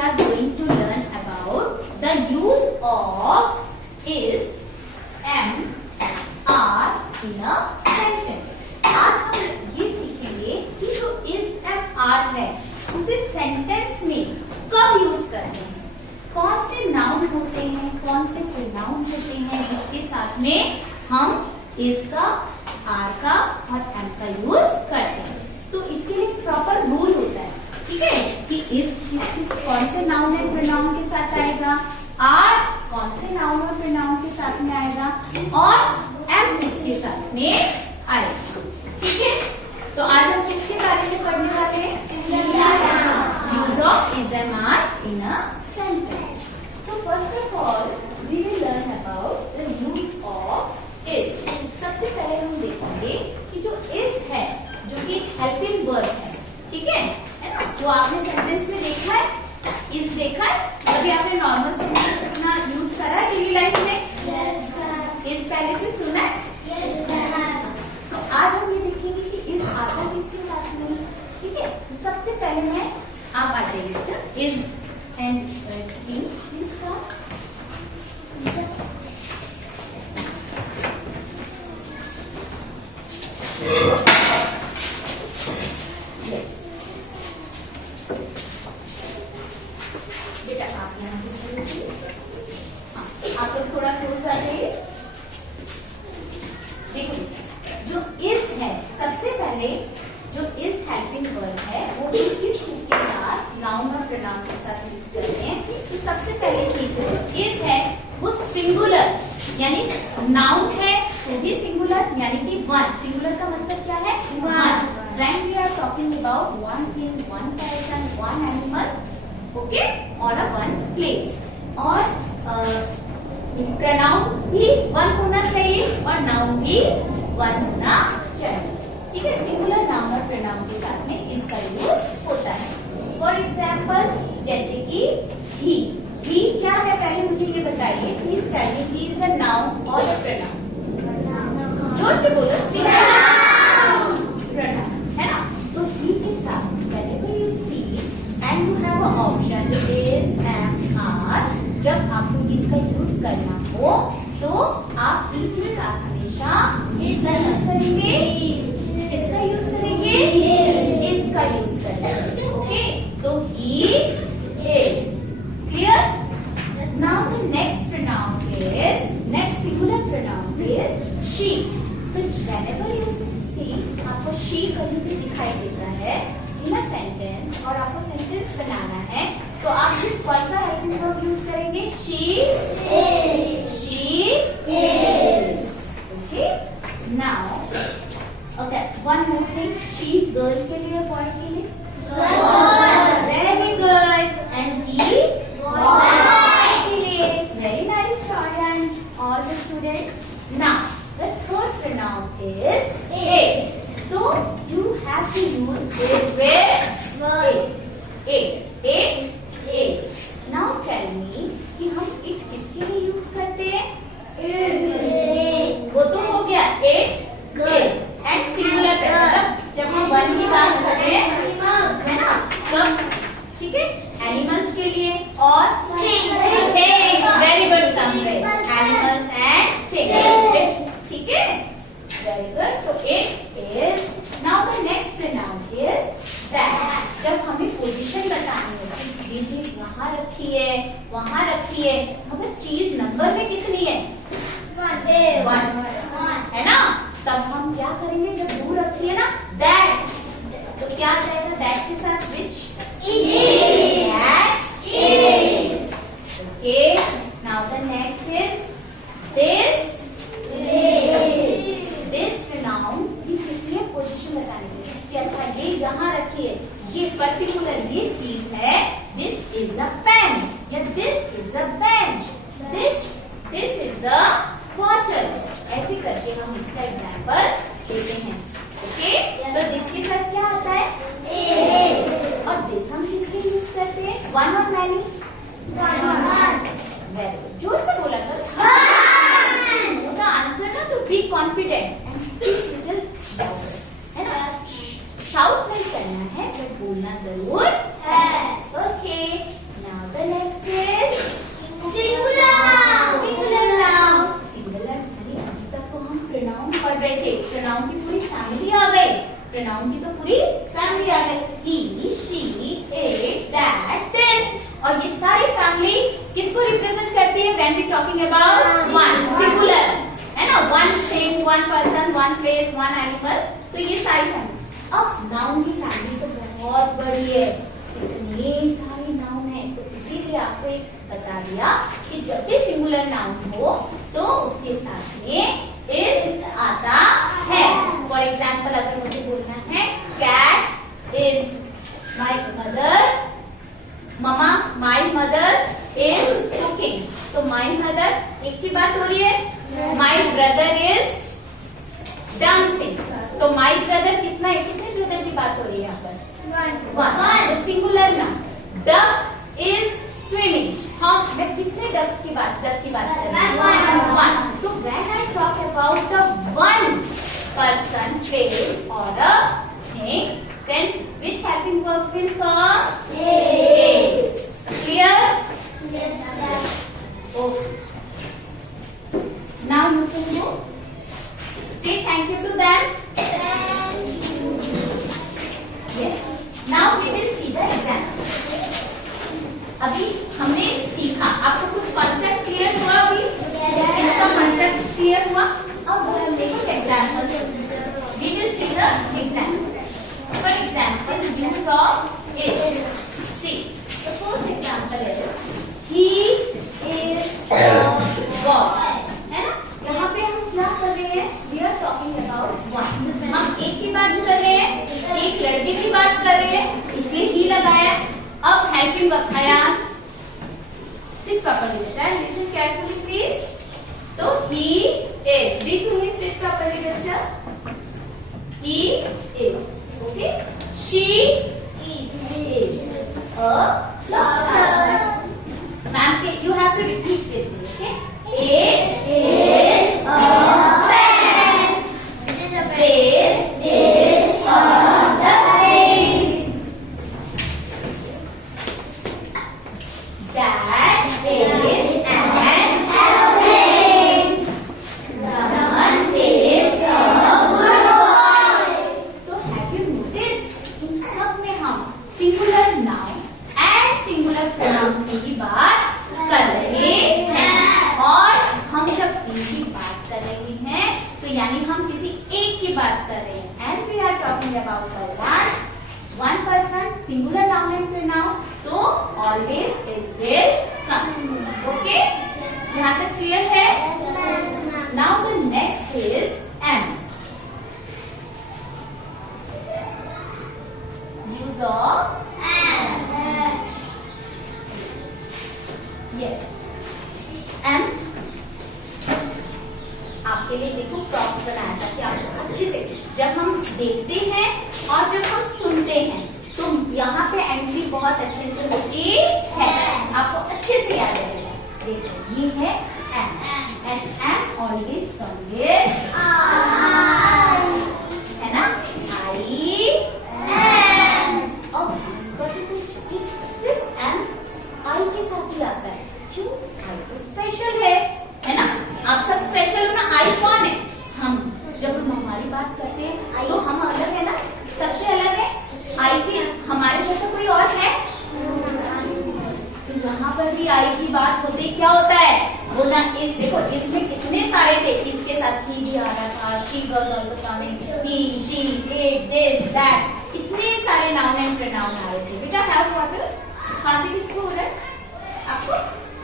are going to learn about the use of is, am, are in a sentence. आज हम ये सीखेंगे कि जो is, am, are है उसे सेंटेंस में कब यूज करते हैं, कौन से नाउन होते हैं, कौन से प्रोनाउन होते हैं जिसके साथ में हम is का, are का और am का यूज करते हैं. तो इसके लिए प्रॉपर रूल होता है, ठीक है, कि is किस कौन से नाउन एंड प्रोनाउन के साथ आएगा, are कौन से नाउन और प्रोनाउन के साथ में आएगा और am किसके साथ में आएगा. ठीक है, तो आज हम किसके बारे में पढ़ने वाले हैं, use of is, am, are in a sentence. So first of all we will learn about the use of is. सबसे पहले हम देखेंगे कि जो is है जो कि हेल्पिंग वर्ब है, ठीक है ना, जो आपने सेंटेंस में देखा है, is देखा है, अभी आपने नॉर्मल सेंटेंस अपना यूज करा है डेली लाइफ में, is पहले से सुना है. तो आज हम ये देखेंगे कि is आता किसके साथ में, ठीक है. तो सबसे पहले मैं आप आ जाइए is and Christine please come. बेटा आप यहाँ पे हाँ, आप लोग थोड़ा क्लोज आ जाइए. देखो जो is है, सबसे पहले जो is हेल्पिंग वर्ब है वो भी किसके साथ, नाउन और प्रोनाउन के साथ यूज करते हैं. तो सबसे पहले चीज जो is है वो सिंगुलर यानी नाउन है तो भी सिंगुलर यानी कि वन. सिंगुलर का मतलब क्या है, one. When we are talking about one thing, one person, one animal, okay, or a one place. और प्रोनाउन भी वन होना चाहिए और नाउन भी वन होना चाहिए, ठीक है. सिंगुलर नाउन और प्रोनाउन के साथ में इसका यूज होता है. फॉर एग्जाम्पल जैसे कि he क्या है, पहले मुझे ये बताइए please tell me, he is a noun or a pronoun. जोर से बोलो, pronoun है ना. तो he के साथ whenever you see and you have an option is, am, are, जब आपको इनका यूज करना हो तो आप he के साथ हमेशा इसका यूज करेंगे, इसका यूज करेंगे, इसका यूज करेंगे. ओके, तो he is. Clear? Now the next pronoun is, next singular pronoun is she. Which whenever you see आपको she कहीं भी दिखाई देता है in a sentence और आपको सेंटेंस बनाना है तो आप सिर्फ कौन सा हेल्पिंग वर्ब यूज करेंगे, she is. She is. Okay. Now, okay, one more thing. She girl के लिए, boy के लिए. Very good. And he boy. Very nice, Ryan. All the students. Now, the third pronoun is it. So you have to use it with it. Is. Now tell me कि हम it किसके लिए use करते हैं? वो तो हो गया it is and सिंगुलर मतलब जब हम वन की बात करते हैं है ना, तब ठीक है. एनिमल्स के लिए और things. Very good something. Animals and things, ठीक है. Very good. तो it is. Now the next pronoun is that. जब हमें पोजीशन बतानी होती, ये चीज वहां रखी है, वहां रखी है, मगर चीज नंबर में कितनी है, वन है ना, तब हम क्या करेंगे, जब दूर रखी है ना दैट, तो क्या आ जाएगा दैट के साथ, विच that is. Okay. Now the next is this. This pronoun भी किसके लिए, पोजीशन बताने के लिए कि अच्छा ये यहाँ रखी है, ये पर्टिकुलर ये चीज है. This is a pen या this is a bench. This is a bottle. ऐसे करके हम इसका एग्जाम्पल देते हैं. ओके. तो दिस के साथ क्या आता है, और दिस हम किसके यूज करते हैं, वन और मैनी. Very good. जोर से बोला करो. उसका आंसर ना, तो be confident and speak little louder, है ना. शाउट नहीं करना है बट बोलना जरूर है. Okay. Now talking about one, singular है ना, one thing, one person, one place, one animal, तो ये सारी फैमिली। अब नाउन की फैमिली तो बहुत बड़ी है, इतने सारे नाउन है, तो इसीलिए आपको एक बता दिया कि जब भी सिंगुलर नाउन हो तो उसके साथ में इज आता है। फॉर एग्जाम्पल अगर मुझे बोलना है cat is my mother, mama my mother is cooking, तो माई मदर एक की बात हो रही है, माई ब्रदर इज डांसिंग, तो माई ब्रदर कितने ब्रदर की बात हो रही है यहाँ पर, one, singular noun. Duck is swimming, हम मैं कितने डक की बात कर रही हूँ, वन। तो when I talk about the one person, place और a thing, then which helping verb will come? Is. Clear? Yes, sir. Okay. Now you can go. Say thank you to them. Thank you. Yes. Now we will see the example. अभी हमने सीखा, आपको कुछ concept clear हुआ अभी? इसका concept clear हुआ? अब हम देखो example, we will see the example. For example, use of is. See, the first example is he is a boy. है ना? यहाँ पे हम क्या कर रहे हैं? We are talking about one. हम एक की बात कर रहे हैं, एक लड़के की बात कर रहे हैं, इसलिए he लगाया। अब helping verb Ayan, sit properly, listen carefully please. तो he is. Read to him, sit properly बच्चा. He is. Okay. She is a flower. Ma'am, you have to repeat with me. Okay. It is a pen. This is a dustbin. That is an aeroplane. Raman is a good boy. So have you noticed इन सब में हम singular noun and singular pronoun में ही बात कर रहे हैं, और हम जब इनकी बात कर रहे हैं तो यानी हम किसी एक की बात कर रहे हैं, and we are talking about one person, singular noun and pronoun, तो always is will come. Okay, यहाँ तक क्लियर है? Now the next is am, use of yes, and आपके लिए देखो प्रॉप्स बनाया था कि आपको अच्छे से जब हम देखते हैं और जब हम सुनते हैं तो यहाँ पे एंट्री बहुत अच्छे से होती है, आपको अच्छे से याद रहेगा। देखो ये है M, and M always come with I, है ना, आई एम। अब सिर्फ एम आई के साथ ही आता है, क्यों? आई तो स्पेशल है ना, आप सब स्पेशल हो ना। आई कौन है? हम। जब हम हमारी बात करते हैं तो हम अलग है ना, सबसे अलग है। आई की हमारे जैसा कोई और है? तो यहाँ पर भी आई की बात होती, क्या होता है वो ना, देखो इसमें कितने सारे थे, इसके साथ ही भी आ रहा था, she was also coming, he she it this that, इतने सारे नाउन एंड प्रोनाउन आ रहे थे। बेटा हैव वाटर, खांसी किसको हो रहा है? आपको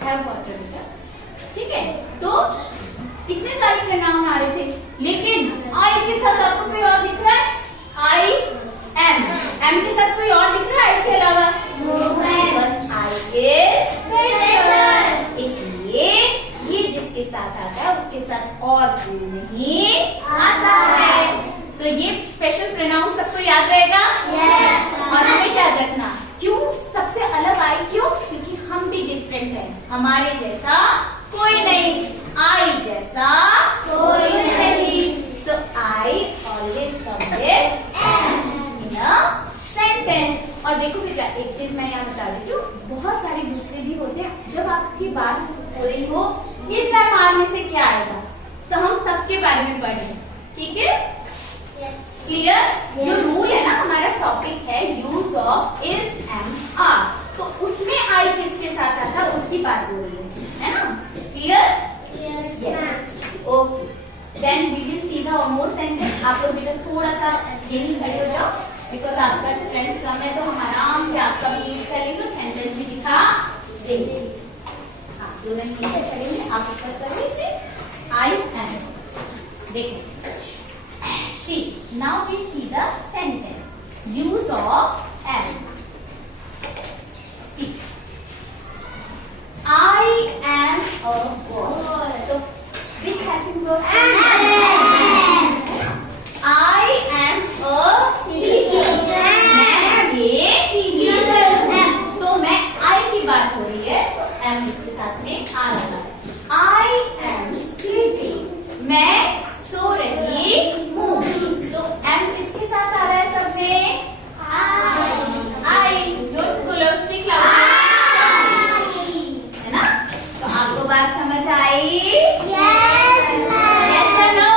हैव वाटर बेटा, ठीक है। तो इतने सारे प्रोनाउन आ रहे थे, लेकिन आई के साथ आपको कोई और दिख रहा है? आई एम, एम के साथ कोई और दिख रहा है इसके अलावा? बस आई इज स्पेशल, इसलिए ये जिसके साथ आता है उसके साथ और कोई नहीं आता है। तो ये स्पेशल प्रोनाउन सबको याद रहेगा? और हमेशा याद रखना, क्यों सबसे अलग आई, क्यों? क्योंकि हम भी डिफरेंट हैं, हमारे जैसा कोई नहीं, आई जैसा कोई नहीं। So I always come with am in a sentence. और देखो बेटा एक चीज मैं यहाँ बता देती हूँ, बहुत सारे दूसरे भी होते हैं। जब आपकी बात हो रही हो इस आर में से क्या आएगा, तो हम तब के बारे में पढ़ेंगे, ठीक है? क्लियर? जो रूल है ना, हमारा टॉपिक है use of is and are, तो उसमें आई किसके साथ आता है उसकी बात हो रही है ना? Clear? Then we will see the more sentence. आप लोग बेटा थोड़ा सा यही खड़े हो जाओ, बिकॉज आपका स्ट्रेंथ कम है, तो हम आराम से आपका भी यूज करेंगे, सेंटेंस भी दिखा देंगे। आप दोनों नीचे करेंगे, आप ऊपर करेंगे। आई एम, देखो see, now we see the sentence use of am. See, I am a boy. So, which helping verb? Am. I am a teacher. मैं एक teacher हूँ। तो मैं I की बात हो रही है, तो am इसके साथ में आ रहा है। I am sleeping. मैं सो रही हूँ। तो am किसके साथ आ रहा है सब में? I. जो स्कॉलर्स आपको बात समझ आई? Yes, no?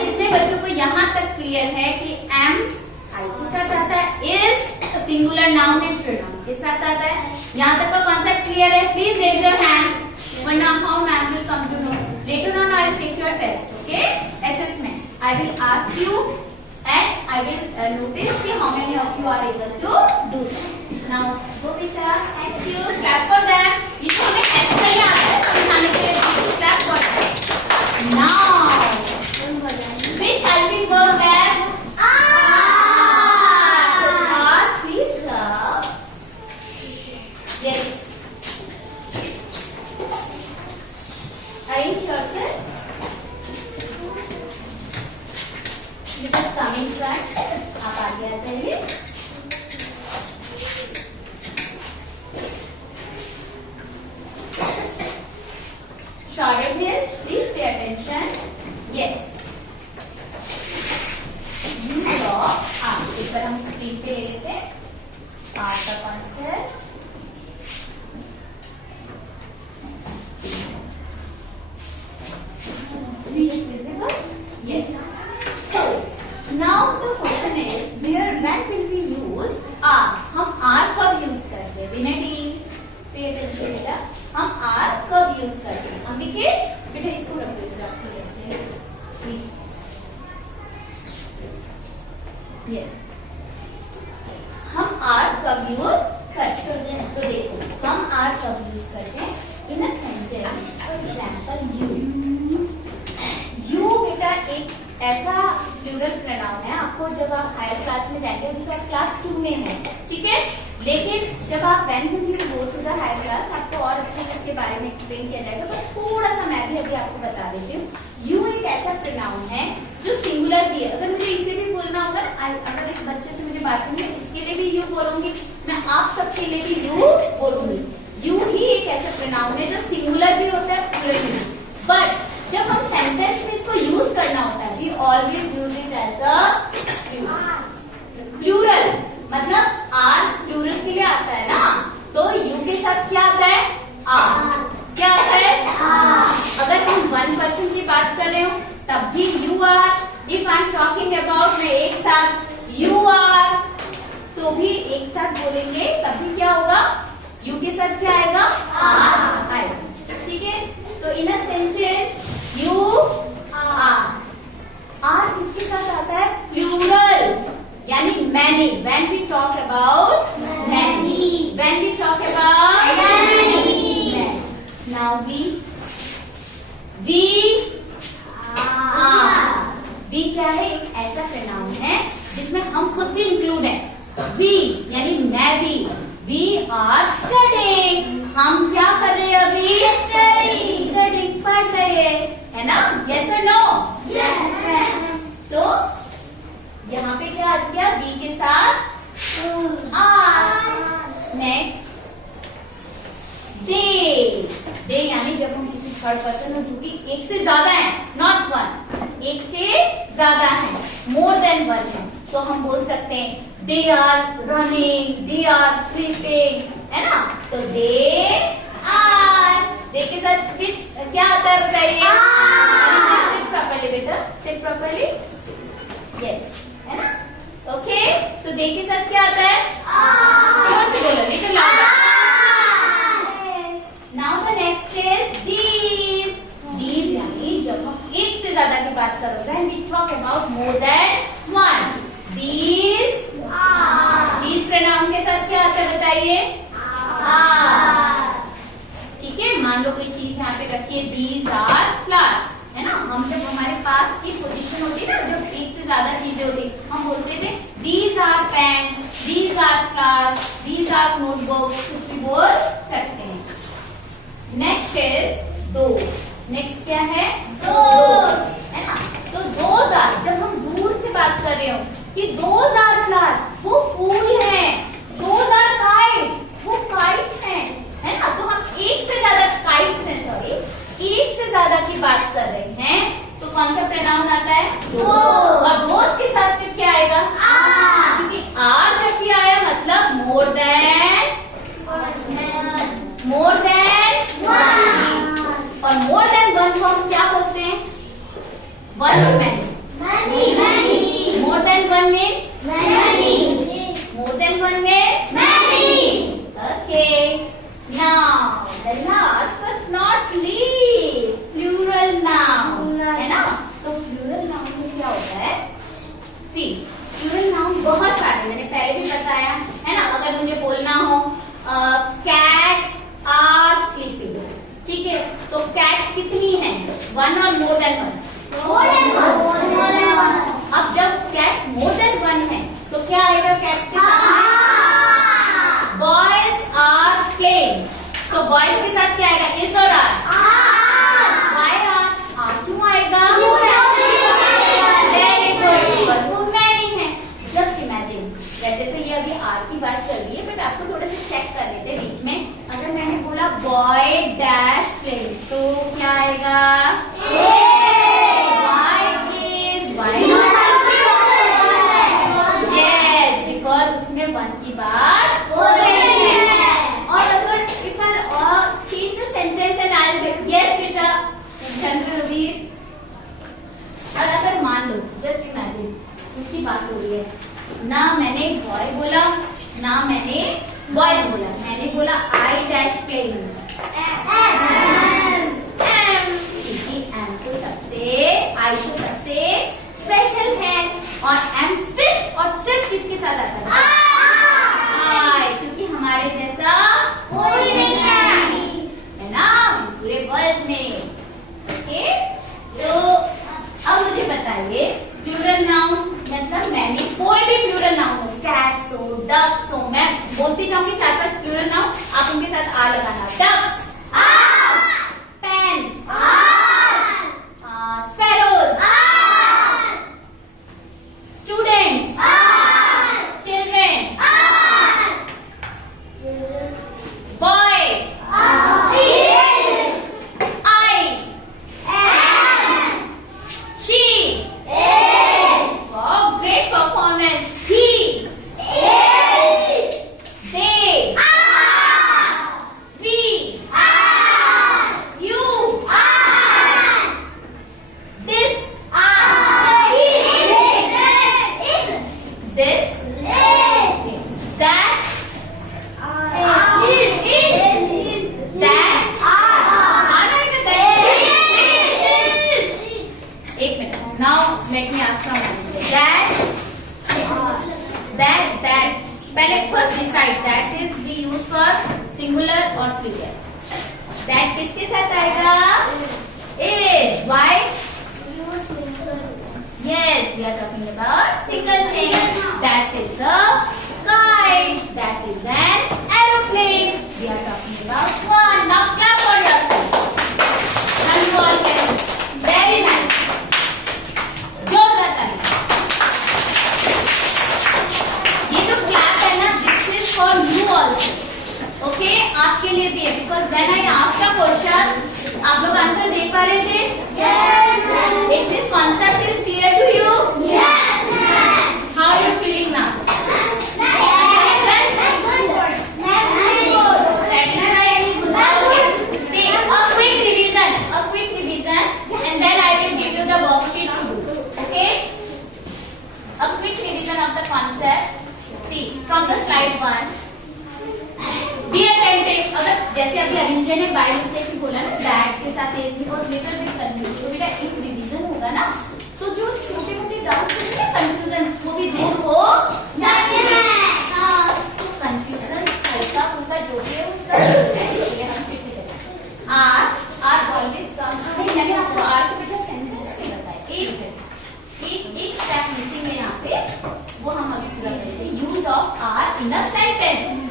कितने बच्चों को यहाँ तक क्लियर है कि am I के साथ आता है, is singular noun and pronoun के साथ आता है? यहाँ तक का कॉन्सेप्ट क्लियर है? प्लीज रेज योर हैंड, वरना how ma'am will come to know. Later on I will take your test, okay? Assessment I will ask you and I will notice कि how many of you are able to do that. Now, go Rita, thank you. Clap for them. ये तो हमें actually आता है समझाने के लिए। Clap for them. Now, which helping verb है? So, are please yes. Arrange yourself. You just come in front. आप आगे आ जाइए। Short list, please pay attention. Yes. You saw. एक बार हम स्क्रीन पे ले लेते हैं का concept. Visible? Yes. So now the question is where when will we use are? हम are कब यूज करते हैं? विनती, pay attention बेटा। हम आर कब यूज करते हैं? अंबिकेश बेटा इसको रखो, प्लीज। यस, हम आर कब यूज करते हैं? तो देखो हम आर कब यूज करते हैं? In a sentence, for example you बेटा एक ऐसा प्लूरल प्रोनाउन है। आपको जब आप हायर क्लास में जाएंगे, अभी तो आप क्लास 2 में है, ठीक है? लेकिन जब आप when will you go to the higher class, आपको और अच्छे से इसके बारे में एक्सप्लेन किया जाएगा। तो थोड़ा सा मैं भी अभी आपको बता देती हूँ। यू एक ऐसा प्रोनाउन है जो सिंगुलर भी है। अगर मुझे इसे भी बोलना होगा, अगर इस बच्चे से मुझे बात करनी है, इसके लिए भी यू बोलूंगी, मैं आप सबके लिए भी यू बोलूंगी। यू ही एक ऐसा प्रोनाउन है जो सिंगुलर भी होता है, प्लूरल भी। बट जब हम सेंटेंस में इसको यूज करना होता है, we always use it as a plural. मतलब आर प्लूरल के लिए आता है ना, तो यू के साथ क्या आता है? आर। क्या आता है? आर। अगर हम 1 पर्सन की बात कर रहे हो तब भी you are. If I am talking about मैं एक साथ यू आर, तो भी एक साथ बोलेंगे, तब भी क्या होगा? यू के साथ क्या आएगा? आर आएगा, ठीक है? तो in a sentence you are. Are किसके साथ आता है? प्लूरल, यानी many. When we talk about many. When we talk about many. Now we are. We क्या है? एक ऐसा प्रोनाउन है जिसमें हम खुद भी इंक्लूड है। We यानी मैं भी। We are studying. हम क्या कर रहे हैं अभी? Studying, पढ़ रहे हैं, है ना? Yes or no? Yes. तो यहाँ पे क्या आ गया? बी के साथ आर। नेक्स्ट दे यानी जब हम किसी थर्ड पर्सन में, जो कि एक से ज्यादा है, नॉट वन, एक से ज्यादा है, मोर देन वन है, तो हम बोल सकते हैं they are running, they are sleeping, है ना? तो दे आर। दे के साथ विच क्या आता है बताइए? सिट प्रॉपर्ली बेटा, सिट प्रॉपर्ली, यस, है ना? ओके, तो दे के साथ क्या आता है? जोर से बोलो, little louder. Now the next is these. These यानी बताइए? आर। ठीक है, मान लो कोई चीज यहाँ पे रखिए, दीज आर फ्लावर्स, है ना। हम जब हमारे पास की पोजीशन होती है ना, जब एक से ज्यादा चीजें होती, हम बोलते थे these are pens, these are flowers, these are notebooks, कुछ भी बोल सकते हैं। Next is those. नेक्स्ट क्या है? दोज, है ना। तो दोज आर, जब हम दूर से बात कर रहे हो कि दोज आर फ्लावर्स, वो फूल है। दोज आर काइट्स, वो काइट्स है ना। तो हम एक से ज्यादा काइट्स हैं, सॉरी, एक से ज्यादा की बात कर रहे हैं, तो कौन सा प्रोनाउन आता है? और दोज के साथ फिर क्या आएगा? आर। क्योंकि आर जब भी आया मतलब मोर देन और मोर देन वन को हम क्या बोलते हैं? वन और many. More than one means many. More than one means many. Okay, now the last but not least, plural noun, है ना। तो प्लूरल नाउन में क्या होता है? सी, प्लूरल नाउन बहुत सारे, मैंने पहले भी बताया, है ना। अगर मुझे बोलना हो कैट्स आर स्लीपिंग, ठीक है, तो कैट्स कितनी हैं? वन और मोर देन वन? अब जब कैट्स मोर देन वन है तो क्या आएगा कैट्स के साथ? बॉयज आर प्लेइंग, तो बॉयज के साथ क्या आएगा? इज और आर? वाई आर क्यों आएगा? वेरी गुड, वो मैनी है। जस्ट इमेजिन, वैसे तो ये अभी आर की बात चल रही है, बट आपको थोड़े से चेक कर लेते बीच में। अगर मैंने बोला बॉय डैश प्लेइंग, तो क्या आएगा? Yes, because उसमें वन की बात हो रही है। और अगर if I change the sentence and I'll say yes बेटा, रणवीर, और अगर मान लो, just imagine, उसकी बात हो रही है ना, मैंने बॉय बोला ना मैंने बॉय बोला, मैंने बोला आई डैश प्लेइंग, एम तो सबसे, आई तो सबसे स्पेशल है, और एम सिर्फ और सिर्फ किसके साथ आता है? आई, क्योंकि हमारे जैसा कोई नहीं है ना इस पूरे वर्ल्ड में। ओके, तो अब मुझे बताइए प्लूरल नाउन मतलब, मैंने कोई भी प्लूरल नाउन हो, कैट्स हो, डक्स हो, मैं बोलती जाऊंगी 4-5 प्लूरल नाउन, आप उनके साथ आ लगाना। Ducks, pens, sparrows, students, children, boy, I, she, great performance, he, they, we, you, this, this, that, एक minute, now let me ask someone. That, पहले first decide that is be used for singular or plural. That किसके साथ आएगा? Is, why? Yes, we are talking about single thing. That is a kite. That is an aeroplane. We are talking about one. Now clap for yourself. Now you all can. Very nice. जोरदार ताली। ये जो clap है ना, this is for you also. Okay, आपके लिए भी है, because when I asked a question, आप लोग आंसर दे पा रहे थे? Yes. If this concept is clear to you? Yes. How are you feeling now? And then I will give you the worksheet to do. Okay? A quick revision of the concept. See, from the slide 1. Be attentive. अगर जैसे अभी अरिंजय ने by mistake बोला ना, that के साथ as और letter with confuse, तो बेटा एक रिवीजन होगा ना, तो जो छोटे मोटे डाउट्स होते हैं, कंफ्यूजन, वो भी दूर हो जाते हैं। हाँ, तो कंफ्यूजन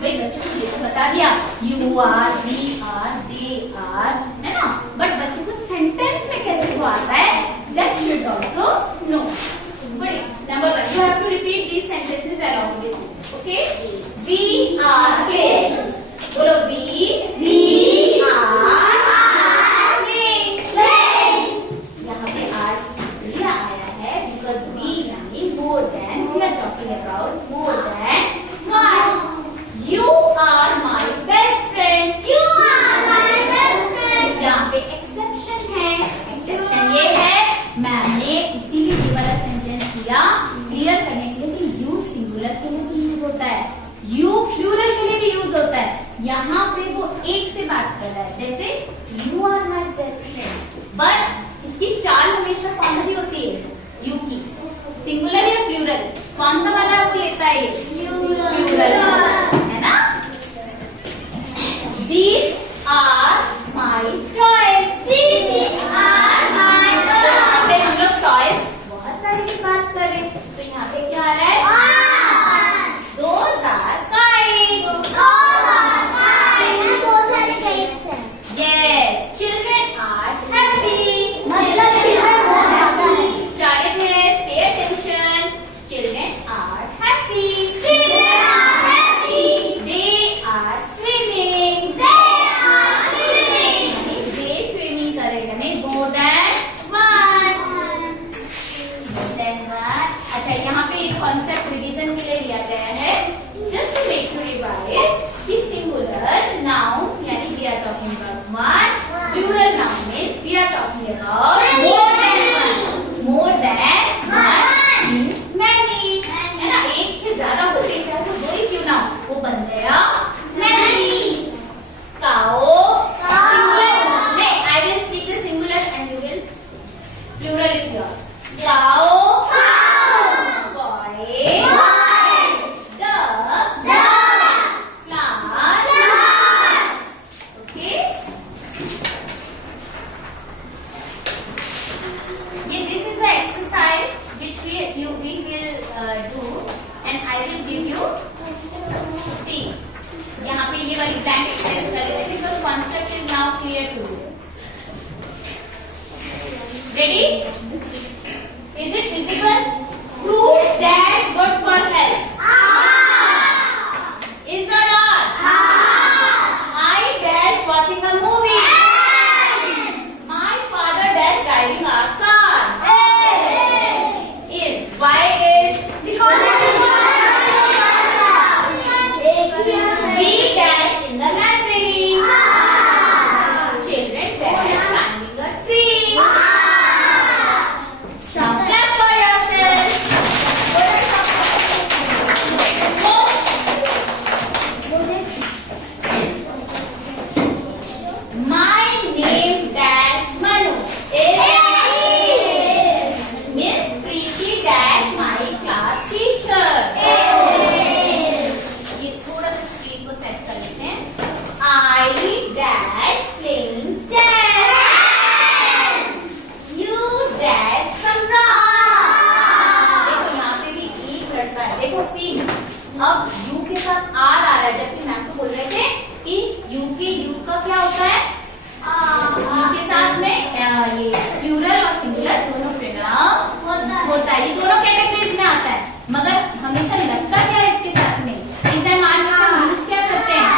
भाई बच्चे को ये तो बता दिया, you are, we are, they are, है ना, बट बच्चे को सेंटेंस में कैसे वो आता है, दैट शुड ऑल्सो नो. बड़े number 1, you have to repeat these sentences around with, okay. We are playing, बोलो वी आर प्लेइंग. यहाँ पे आर इसलिए आया है बिकॉज वी यानी more than, we are talking about more than one. You are my best friend, यहाँ पे exception है. एक्सेप्शन ये है, मैंने इसीलिए ये वाला सेंटेंस दिया क्लियर करने के लिए कि यू सिंगुलर के लिए भी यूज होता है, यू प्लूरल के लिए भी यूज होता है. यहाँ पे वो एक से बात कर रहा है, जैसे you are my best friend, but इसकी चाल हमेशा कौन सी होती है, यू की. सिंगुलर या प्लूरल, कौन सा वाला वो लेता है, प्लूरल, है ना. These are my toys. यहाँ पे हम लोग टॉयज बहुत सारी की बात कर रहे हैं, तो यहाँ पे क्या आ रहा है, those are kites. Yes, children are happy. Child has pay attention. Children are happy. They are swimming. They swimming करेगा नहीं, more than one. अच्छा, यहाँ पे एक कॉन्सेप्ट रिवीजन के लिए दिया गया है, just to make you revise कि सिंगुलर नाउन यानी we are talking about one, plural noun means we are talking about more than one. More than one means many, है ना. एक से ज्यादा होते हैं, चाहे तो दो ही क्यों ना, वो बन गया मैनी. काओ सिंगुलर, नहीं, I will speak the singular and you will plural is yours. Cow, boy, duck, flower, okay. This is the exercise which we will do and I will give you. See, यहाँ पे ये वाली blank exercise कर लेते हैं because concept is now clear to you. Ready? Is it visible? Fruit dash good for health. Is or not? I dash watching a movie. My father dash driving a car. Is, why is? We dash in the library. Children dash climbing a tree. Now clap for yourself. My name dash Manu is Miss Preeti dash my class teacher. ये थोड़ा सा screen को set कर लेते हैं. I dash playing chess. You dash some rocks. देखो यहाँ पे भी एक लड़का है, देखो सी. अब यू के साथ आर आ रहा है, जबकि मैम को बोल रहे थे कि यू का क्या होता है, यू के साथ में ये प्लूरल और सिंगुलर दोनों प्रोनाउन होता है. ये दोनों कैटेगरीज में आता है, मगर हमेशा लगता क्या है इसके साथ में, एग्जाम में यूज क्या करते हैं,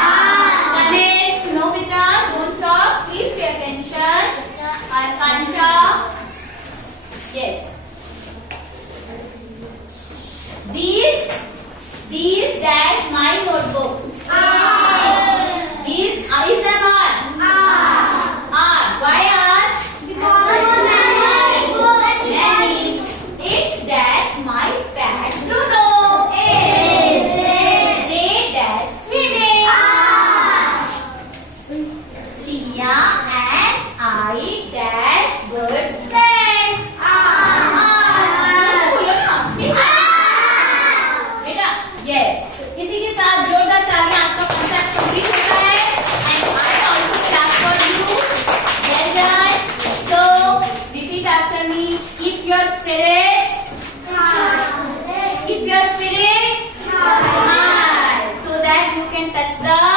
कनेक्ट. नो बेटा, don't talk, please pay attention. Akanksha, yes. These dash my notebooks. These eyes are what? Why are? Because it dash my pad Ludo. can touch the